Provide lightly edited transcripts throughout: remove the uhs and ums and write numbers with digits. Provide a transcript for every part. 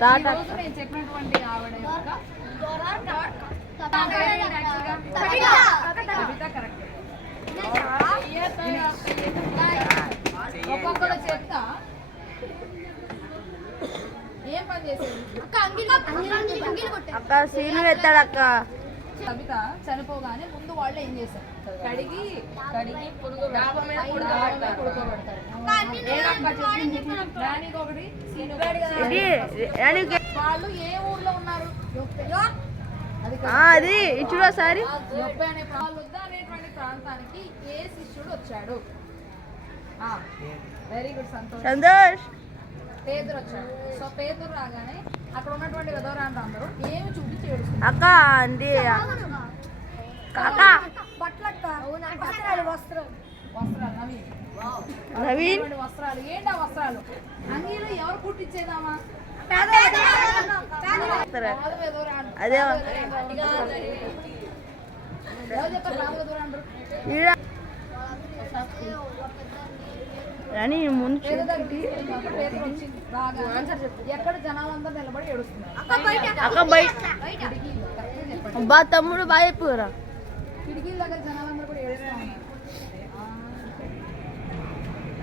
నేను చెప్పినటువంటి ఆవిడ యొక్క ఒక్కొక్కరు చెప్తా ఏం పని చేసేది అక్క సీను ఎత్తాడు అక్క. కవిత చనిపోగానే ముందు వాళ్ళు ఏం చేశారు? కడిగి పడుకోబెడతారు. వాళ్ళు ఏ ఊర్లో ఉన్నారు? అది ఇచ్చుడు సారి అనేటువంటి ప్రాంతానికి ఏ శిష్యుడు వచ్చాడు? Very good, Santosh. పేదరు వచ్చాడు. సో పేదరు రాగానే అక్కడ ఉన్నటువంటి విధవరాండ్రు అందరూ ఏమి చూపించి ఏడుస్తున్నారు? అక్క అంది నవీన్ వస్త్రాలు ఏంటి? ఆ వస్త్రాలు అంగీలు ఎవరు కుట్టించేదామా? అదే అని ముందు ఎక్కడ జనాలందరూ నిలబడి ఏడుస్తున్నారు? అక్క బయట. అబ్బా తమ్ముడు బాగా చెప్పురా. కిటికీల దగ్గర జనాలందరూ కూడా ఏడుస్తూ ఉన్నారు.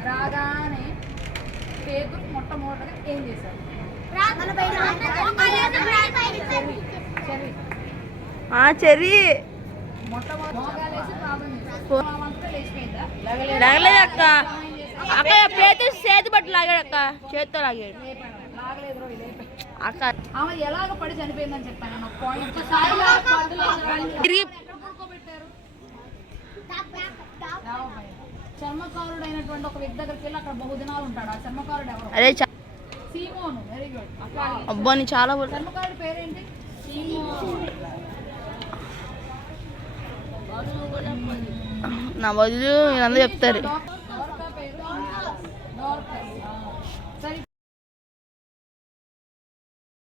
రాగానే పేదరు మొట్టమొదటిగా ఏం చేశారు? చెర్రీ లాగలేదు అక్క. అక్క పేరు చేతి బట్టి లాగాడు అక్క, చేతితో లాగాడు అక్క. ఆమె ఎలాగ పడి చనిపోయిందని చెప్పాను. చర్మకారుడు అయినటువంటి ఒక వ్యక్తి దగ్గరికి వెళ్ళి అక్కడ బహుదినాలు ఉంటాడు. ఆ చర్మకారుడు ఎవరు? అదే సీమోను. Very good. అబ్బాని చాలా చర్మకారుడి పేరేంటి? నా బదులు వీళ్ళందరూ చెప్తారు.